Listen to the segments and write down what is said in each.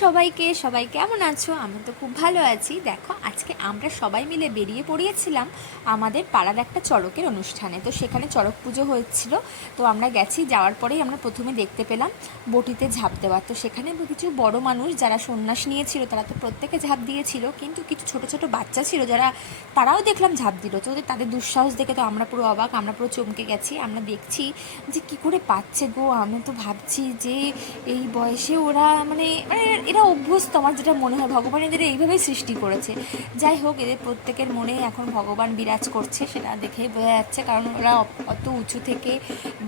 সবাইকে, সবাই কেমন আছো? আমি তো খুব ভালো আছি। দেখো, আজকে আমরা সবাই মিলে বেরিয়ে পড়িয়েছিলাম আমাদের পাড়ার একটা চড়কের অনুষ্ঠানে। তো সেখানে চড়ক পুজো হয়েছিল। তো আমরা গেছি, যাওয়ার পরেই আমরা প্রথমে দেখতে পেলাম বটিতে ঝাঁপ দেওয়া। তো সেখানে কিছু বড় মানুষ যারা সন্ন্যাস নিয়েছিল তারা তো প্রত্যেকে ঝাঁপ দিয়েছিল, কিন্তু কিছু ছোট ছোট বাচ্চা ছিল যারা, তারাও দেখলাম ঝাঁপ দিল। তো তাদের দুঃসাহস দেখে তো আমরা পুরো অবাক, আমরা পুরো চমকে গেছি। আমরা দেখছি যে কী করে পাচ্ছে গো। আমরা তো ভাবছি যে এই বয়সে ওরা মানে মানে এরা অভ্যস্ত, আমার যেটা মনে হয় ভগবান এদের এইভাবেই সৃষ্টি করেছে। যাই হোক, এদের প্রত্যেকের মনে এখন ভগবান বিরাজ করছে, সেটা দেখেই বোঝা যাচ্ছে, কারণ ওরা অত উঁচু থেকে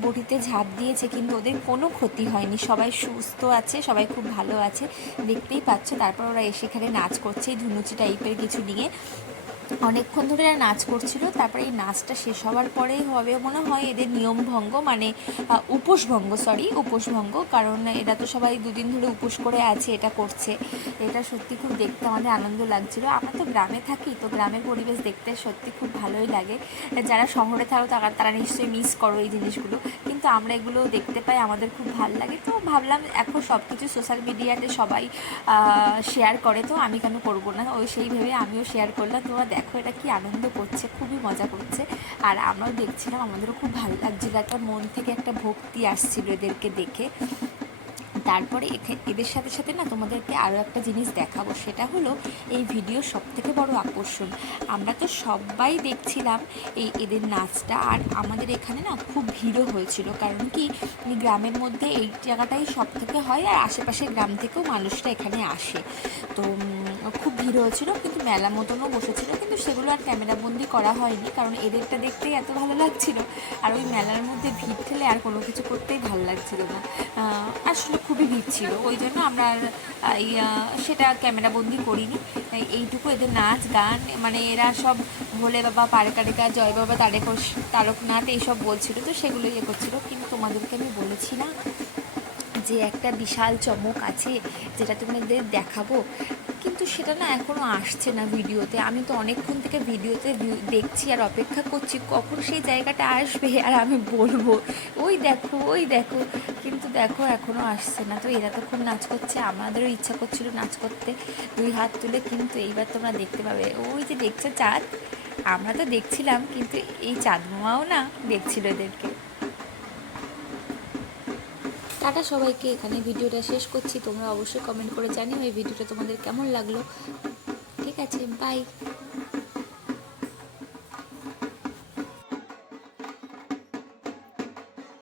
বটিতে ঝাঁপ দিয়েছে কিন্তু ওদের কোনো ক্ষতি হয়নি, সবাই সুস্থ আছে, সবাই খুব ভালো আছে, দেখতেই পাচ্ছ। তারপর ওরা এসে এখানে নাচ করছে, এই ধুনুচি টাইপের কিছু নিয়ে অনেকক্ষণ ধরে এরা নাচ করছিল। তারপরে এই নাচটা শেষ হওয়ার পরেই হবে মনে হয় এদের নিয়মভঙ্গ, মানে উপোসভঙ্গ, কারণ এরা তো সবাই দুদিন ধরে উপোস করে আছে, এটা করছে। এটা সত্যি খুব দেখতে আমাদের আনন্দ লাগছিল। আমরা তো গ্রামে থাকি, তো গ্রামের পরিবেশ দেখতে সত্যি খুব ভালোই লাগে। যারা শহরে থাকো তারা নিশ্চয়ই মিস করো এই জিনিসগুলো, কিন্তু আমরা এগুলো দেখতে পাই, আমাদের খুব ভালো লাগে। তো ভাবলাম এখন সব কিছু সোশ্যাল মিডিয়াতে সবাই শেয়ার করে, তো আমি কেন করবো না, সেই ভেবে আমিও শেয়ার করলাম। তোমরা দেখো এটা কি আনন্দ করছে, খুবই মজা করছে। আর আমরাও দেখছিলাম, আমাদেরও খুব ভালো লাগছিলো, একটা মন থেকে একটা ভক্তি আসছিল এদেরকে দেখে। তারপরে এদের সাথে সাথে না তোমাদেরকে আরও একটা জিনিস দেখাবো, সেটা হলো এই ভিডিওর সবথেকে বড় আকর্ষণ। আমরা তো সবাই দেখছিলাম এদের নাচটা, আর আমাদের এখানে না খুব ভিড়ও হয়েছিল, কারণ কি গ্রামের মধ্যে এই জায়গাটাই সব থেকে হয়, আর আশেপাশের গ্রাম থেকেও মানুষরা এখানে আসে। তো খুব ভিড় হয়েছিল, কিন্তু মেলা মতনও বসেছিল, কিন্তু সেগুলো আর ক্যামেরাবন্দি করা হয়নি, কারণ এদেরটা দেখতেই এত ভালো লাগছিল। আর ওই মেলার মধ্যে ভিড় ঠেলে আর কোনো কিছু করতেই ভালো লাগছিল না, আসলে খুবই ভিড় ছিল, ওই জন্য আমরা সেটা ক্যামেরাবন্দি করিনি। এইটুকু এদের নাচ গান, মানে এরা সব ভোলে বাবা পারেকারেকা, জয় বাবা তারকনাথ এইসব বলছিল, তো সেগুলো করছিল। কিন্তু তোমাদেরকে আমি বলেছি না যে একটা বিশাল চমক আছে যেটা তোমাদের দেখাবো, কিন্তু সেটা না এখনও আসছে না ভিডিওতে। আমি তো অনেকক্ষণ থেকে ভিডিওতে দেখছি আর অপেক্ষা করছি কখন সেই জায়গাটা আসবে আর আমি বলবো ওই দেখো ওই দেখো, কিন্তু দেখো এখনও আসছে না। তো এরা তো খুব নাচ করছে, আমাদেরও ইচ্ছা করছিল নাচ করতে দুই হাত তুলে, কিন্তু এইবার তোমরা দেখতে পাবে। ওই যে দেখছো চাঁদ, আমরা তো দেখছিলাম, কিন্তু এই চাঁদ মামাও না দেখছিল এদেরকে। টাটা সবাইকে, এখানে ভিডিওটা শেষ করছি। তোমরা অবশ্যই কমেন্ট করে জানিও এই ভিডিওটা তোমাদের কেমন লাগলো। ঠিক আছে, বাই।